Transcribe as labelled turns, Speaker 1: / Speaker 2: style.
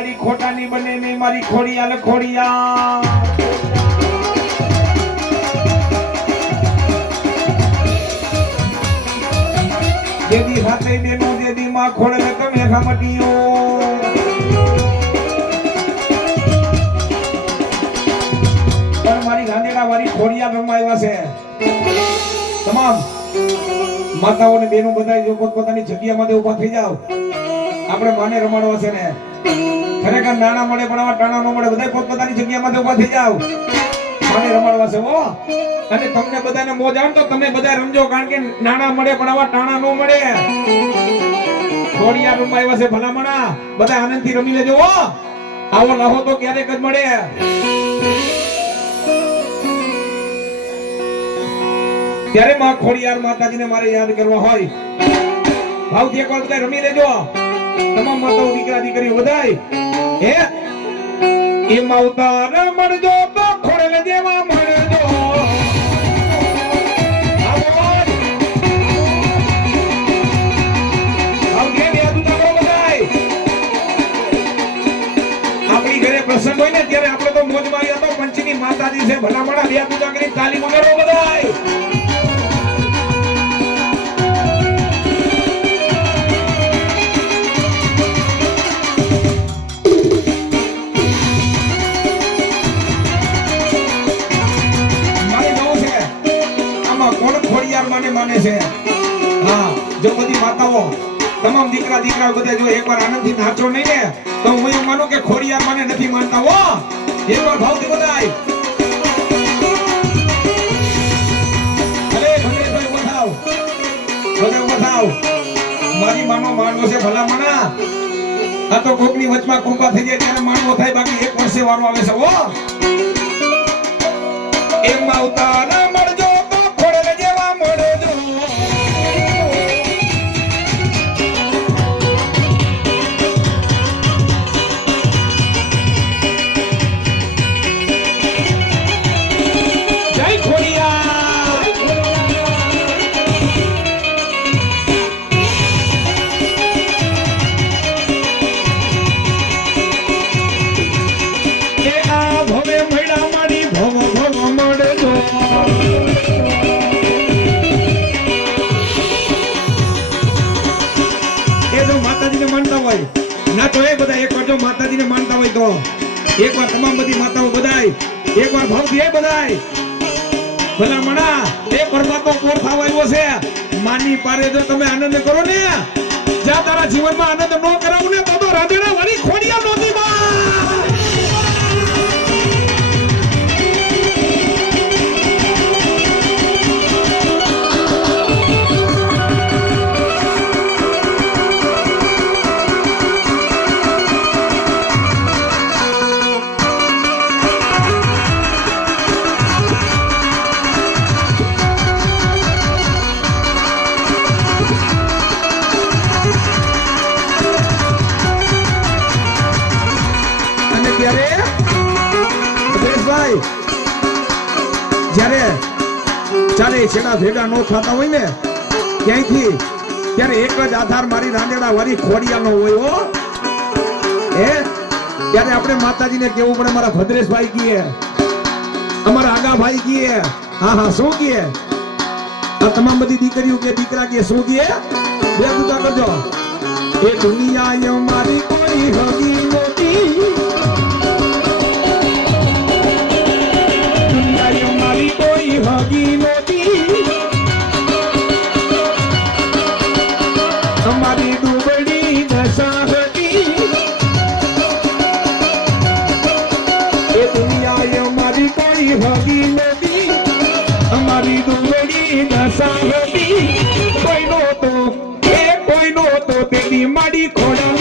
Speaker 1: મારી ખોટાની બને નહીં, મારી ખોડિયા ને ખોડિયા દેદી સાથે બેનું દેદી માં ખોડે તમે ખમટીઓ મારી ગાંધેડા વાળી ખોડિયા રમવા છે. તમામ માતાઓ ને બેનો બધા જો પોતપોતાની જગ્યામાં ઊભા થઈ જાવ આપણે માને રમાડવા છે ને. ખરેખર નાણા મળે, પણ આવા ટાણા ન મળે. બધા પોતપોતાની જગ્યામાં ઊભા થઈ જાવ માને રમાડવા છે ઓ અને તમને બધાને મોજ આવે તો તમે બધા રમજો, કારણ કે નાણા મળે, પણ આવા ટાણા ન મળે. ખોડિયા રમવા આવ્યા છે, ભલામણા. બધા આનંદથી રમી લેજો ઓ આવો લાહો તો ક્યારેક જ મળે. ત્યારે માં ખોડિયાર માતાજીને મારે યાદ કરવા હોય. ભાવથી એકવાર બધા રમી લેજો. તમામ માતાઓ, દીકરા, દીકરીઓ, બધાય. હે? એ તો ખોડેલ બધાય. આપણી ઘરે પ્રસંગ હોય ને, ત્યારે આપણે તો મોજ મારી હતો પંચની માતાજી છે, ભલામણા બે ખોડિયાર માને છે. હા, જો બધી માતાઓ તમામ દીકરા દીકરા બધા જો એકવાર આનંદથી નાચો નહીં ને, તો હું એમ માનું કે ખોડિયાર મને નથી માનતા, હો. એકવાર ભાવથી બધાય. મારી માનો માનવો છે ભલા મના આ તો કોકની વચમાં કુંભા થઈ જાય ત્યારે માનવો થાય, બાકી એક વર્ષે વારો આવે છે, હો. હોય. ના તો એ બધા એકવાર જો માતાજીને માનતા હોય તો. એકવાર તમામ બધી માતાઓ બધાય. એકવાર ભાવથી એ બધાય. ભલા મણા એ પરમાત્મા કોર થાવ આવ્યો છે. માની પારે જો તમે આનંદ કરો ને. જ્યાં તારા જીવનમાં આનંદ ન કરાવું ને તો રાધેડા વાળી સુરેશભાઈ જ્યારે ચારે છેડા ભેગા નો થતા હોય ને ક્યાંયથી ત્યારે એક જ આધાર મારી રાંદેડા વાળી ખોડિયાનો હોય હો. ત્યારે આપણે માતાજીને કેવું પડે? મારા ભદ્રેશભાઈ કીએ, અમારા આગાભાઈ કીએ, હા હા, શું કીએ? આ તમામ બધી દીકરીઓ કે દીકરા કે શું કીએ? બે પૂજા કરજો. એ દુનિયા મારી કોઈ હગી નહોતી હતી કોઈનો તો એ કોઈનો તો તેની માડી ખોડા.